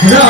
No!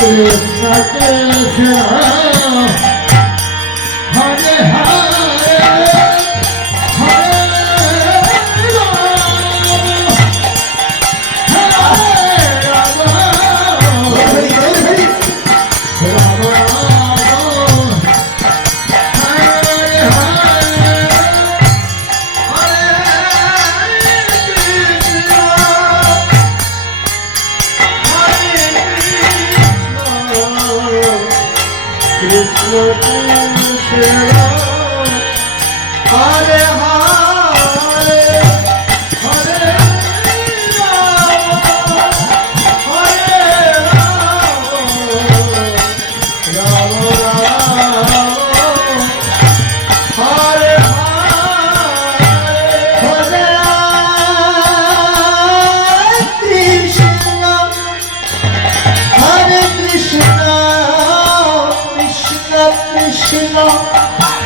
সাথে সাথে 안 녕.